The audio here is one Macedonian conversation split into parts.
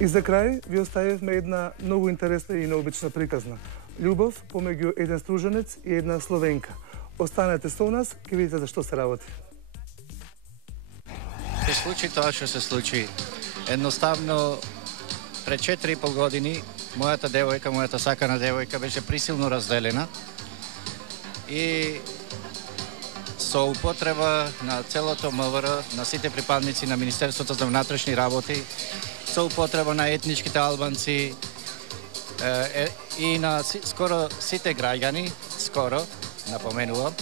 И за крај ви оставивме една многу интересна и необична приказна. Љубов помеѓу еден струженец и една словенка. Останете со нас, ќе видите за што се работи. Се случи тоа што се случи. Едноставно, пред 4,5 години, мојата девојка, мојата сакана девојка беше присилно разделена и со употреба на целото МВР, на сите припадници на Министерството за внатрешни работи, со употреба на етничките албанци и на скоро сите граѓани, напоменувам,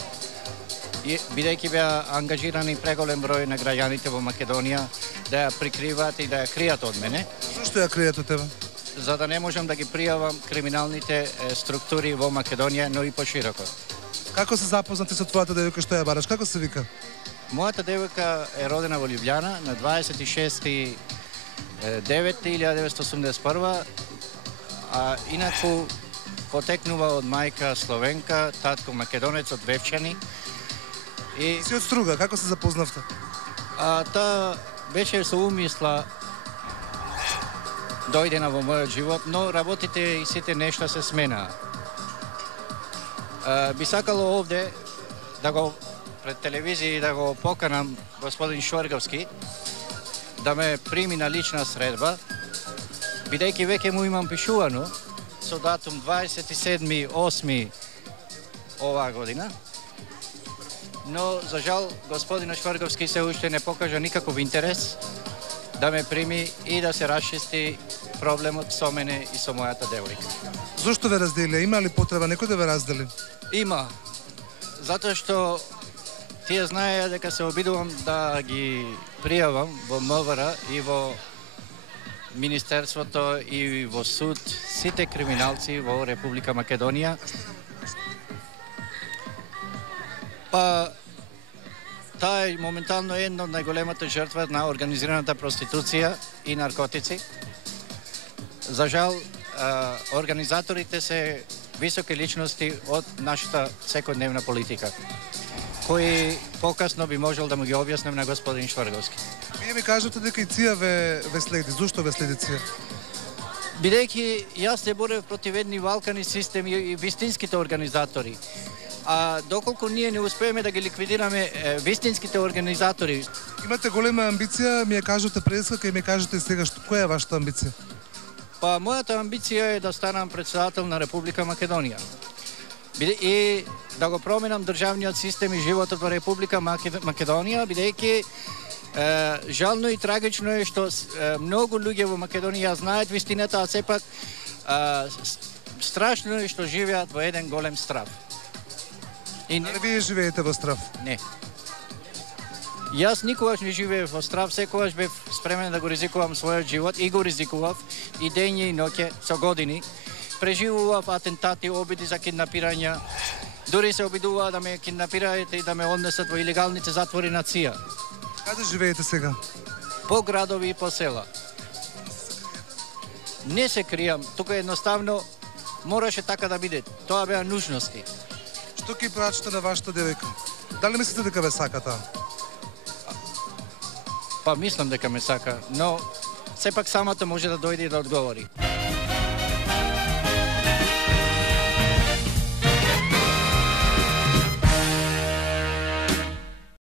бидејќи беа ангажирани преголем број на граѓаните во Македонија да ја прикриваат и да ја кријат од мене. Зошто ја кријат од тебе? За да не можам да ги пријавам криминалните структури во Македонија, но и пошироко. Како се запознати со твојата девојка, што ја бараш? Како се вика? Мојата девојка е родена во Лјубљана на 26.9.1981, а инаку потекнува од мајка словенка, татко македонец од Вевчани. И си од Струга, како се запознавте? Таа беше со умисла дојдена во мојот живот, но работите и сите нешта се сменаа. Би сакало овде да го пред телевизија да го поканам господин Шварговски да ме прими на лична средба, бидејќи веќе му имам пишувано со датум 27.8. оваа година. Но, за жал, господин Шварговски се уште не покажа никаков интерес да ме прими и да се расчисти проблемот со мене и со мојата девојка. Зошто ве разделија? Има ли потреба некој да ве раздели? Има. Затоа што тие знаеја дека се обидувам да ги пријавам во МВР и во Министерството и во суд сите криминалци во Република Македонија. Па, таа е моментално една од најголемата жртва на организираната проституција и наркотици. За жал, организаторите се високи личности од нашата секојдневна политика, кои покасно би можел да му ги објаснем на господин Шварговски. Вие ми кажете дека и Ција ве следи. Зошто ве следи Ција? Бидејќи јас се борев против едни валкани системи и вистинските организатори. А доколку ние не успееме да ги ликвидираме вистинските организатори... Имате голема амбиција, ми ја кажете преска, и ми кажете сега која е вашата амбиција? Па, мојата амбиција е да станам председател на Република Македонија. И да го променам државниот систем и животот во Република Македонија, бидејќи жално и трагично е што многу луѓе во Македонија знаат вистината, а сепак страшно е што живеат во еден голем страв. Дали вие живеете во страв? Не. Јас никогаш не живеев во страв, секогаш бев спремен да го ризикувам својот живот и го ризикував и дење и ноќе со години. Преживував атентати, обиди за киднапирања, дури се обидуваа да ме киднапираат и да ме однесат во илегалните затвори на Ција. Каде живеете сега? По градови и по села. Не се кријам, тука едноставно мораше така да биде. Тоа беа нужности. Што ќе прачите на вашата девојка? Дали мислите дека ве сака таа? Па мислам дека ме сака, но сепак самата може да дојде и да одговори.